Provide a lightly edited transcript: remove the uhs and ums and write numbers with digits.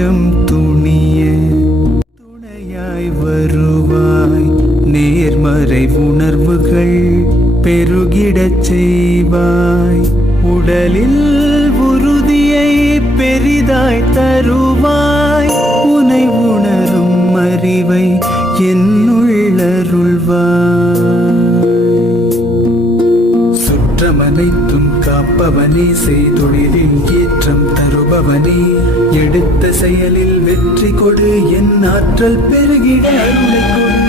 நெஞ்சம் துணிய துணையாய் வருவாய். நேர்மறை உணர்வுகள் பெருகிடச் செய்வாய். உடலில் உறுதியை பெரிதாய் தருவாய். உனை உணரும் அறிவை என்னுள்ளருள்வாய். சுற்றமனைத்தும் காப்பவனே, செய்தொழிலில் ஏற்றம் தருபவனே, எடுத்த செயலில் வெற்றி கொடு, என் ஆற்றல் பெருகிட அருளை கொடு.